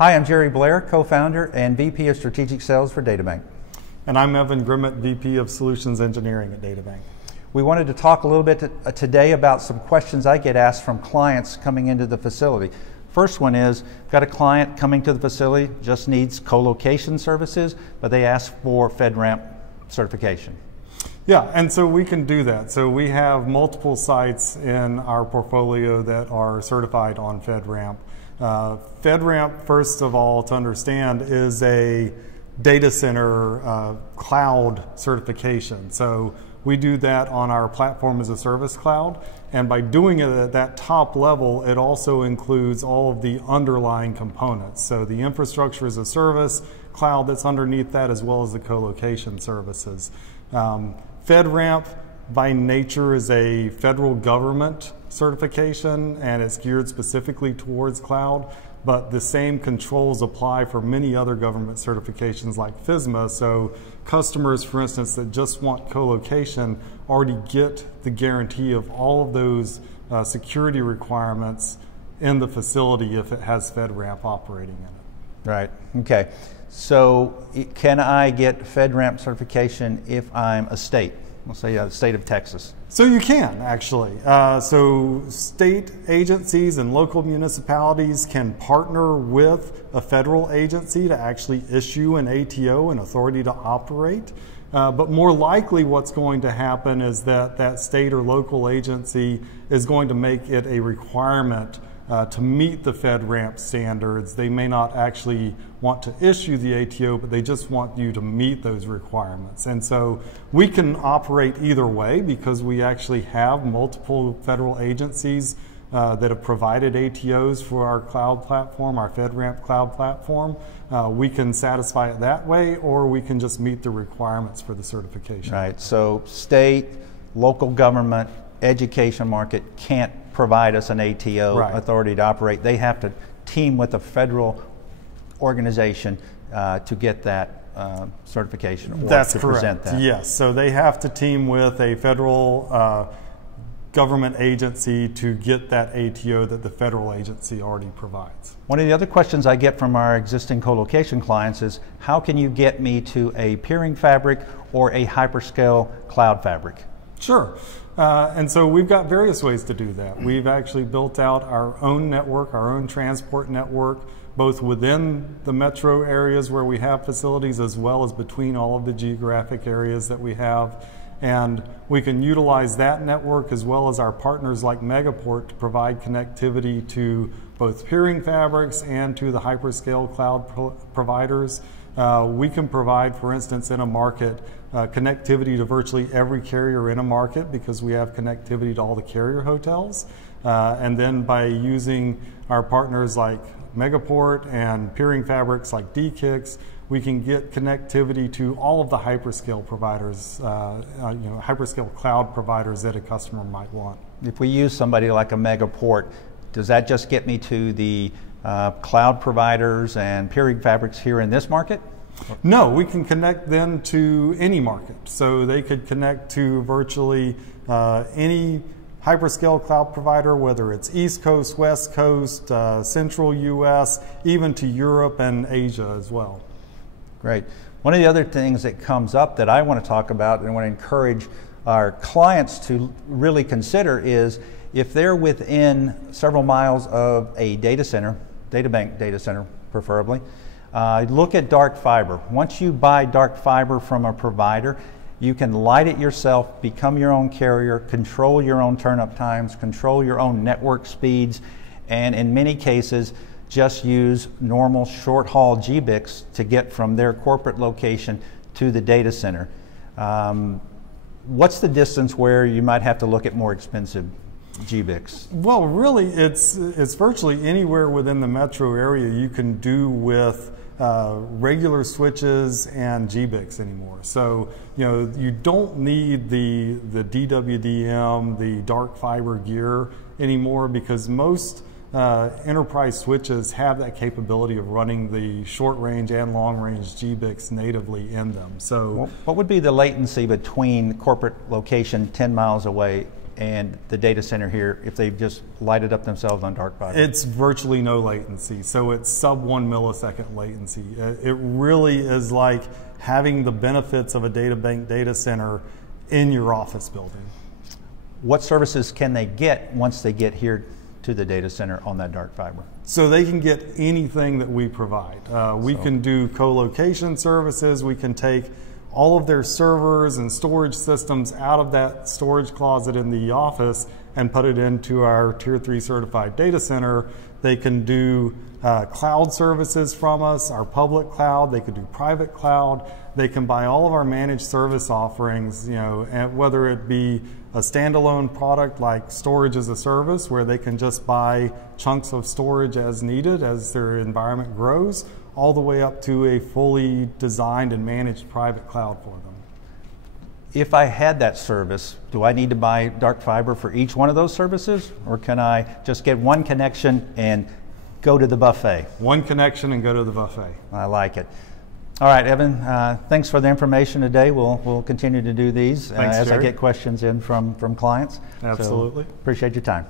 Hi, I'm Jerry Blair, co-founder and VP of Strategic Sales for DataBank. And I'm Evan Grimmett, VP of Solutions Engineering at DataBank. We wanted to talk a little bit today about some questions I get asked from clients coming into the facility. First one is, got a client coming to the facility, just needs co-location services, but they ask for FedRAMP certification. Yeah, and so we can do that. So we have multiple sites in our portfolio that are certified on FedRAMP. FedRAMP, first of all, to understand, is a data center cloud certification. So we do that on our platform as a service cloud, and by doing it at that top level, it also includes all of the underlying components. So the infrastructure as a service cloud that's underneath that, as well as the co-location services. FedRAMP by nature is a federal government certification, and it's geared specifically towards cloud, but the same controls apply for many other government certifications like FSMA. So customers, for instance, that just want co-location already get the guarantee of all of those security requirements in the facility if it has FedRAMP operating in it. Right, okay. So can I get FedRAMP certification if I'm a state? Let's say the state of Texas. So you can, actually. So state agencies and local municipalities can partner with a federal agency to actually issue an ATO, an authority to operate. But more likely what's going to happen is that that state or local agency is going to make it a requirement to meet the FedRAMP standards. They may not actually want to issue the ATO, but they just want you to meet those requirements. And so we can operate either way because we actually have multiple federal agencies that have provided ATOs for our cloud platform, our FedRAMP cloud platform. We can satisfy it that way, or we can just meet the requirements for the certification. Right, so state, local government, education market can't provide us an ATO authority to operate. They have to team with a federal organization to get that certification or That's to correct. Present that. Yes, so they have to team with a federal government agency to get that ATO that the federal agency already provides. One of the other questions I get from our existing co-location clients is, how can you get me to a peering fabric or a hyperscale cloud fabric? Sure. And so we've got various ways to do that. We've actually built out our own network, our own transport network, both within the metro areas where we have facilities as well as between all of the geographic areas that we have. And we can utilize that network as well as our partners like Megaport to provide connectivity to both peering fabrics and to the hyperscale cloud providers. We can provide, for instance, in a market, connectivity to virtually every carrier in a market because we have connectivity to all the carrier hotels. And then by using our partners like Megaport and peering fabrics like DKIX, we can get connectivity to all of the hyperscale providers, hyperscale cloud providers that a customer might want. If we use somebody like a Megaport, does that just get me to the cloud providers and peering fabrics here in this market? No, we can connect them to any market. So they could connect to virtually any hyperscale cloud provider, whether it's East Coast, West Coast, Central US, even to Europe and Asia as well. Great. One of the other things that comes up that I want to talk about and want to encourage our clients to really consider is if they're within several miles of a data center, DataBank data center preferably, look at dark fiber. Once you buy dark fiber from a provider, you can light it yourself, become your own carrier, control your own turn-up times, control your own network speeds, and in many cases, just use normal short-haul GBICs to get from their corporate location to the data center. What's the distance where you might have to look at more expensive GBICs? Well, really, it's virtually anywhere within the metro area you can do with regular switches and GBICs anymore. So, you don't need the DWDM, the dark fiber gear anymore because most enterprise switches have that capability of running the short range and long range GBICs natively in them. So what would be the latency between corporate location 10 miles away Right. and the data center here if they've just lighted up themselves on dark fiber? It's virtually no latency, so it's sub 1 millisecond latency. It really is like having the benefits of a DataBank data center in your office building. What services can they get once they get here to the data center on that dark fiber? So they can get anything that we provide. We can do co-location services. We can take all of their servers and storage systems out of that storage closet in the office and put it into our Tier 3 certified data center. They can do cloud services from us, our public cloud. They could do private cloud. They can buy all of our managed service offerings, you know, and whether it be a standalone product like storage as a service, where they can just buy chunks of storage as needed as their environment grows, all the way up to a fully designed and managed private cloud for them. If I had that service, do I need to buy dark fiber for each one of those services, or can I just get one connection and go to the buffet? One connection and go to the buffet. I like it. All right, Evan, thanks for the information today. We'll continue to do these Thanks, as I Jerry. get questions in from clients. Absolutely. So appreciate your time.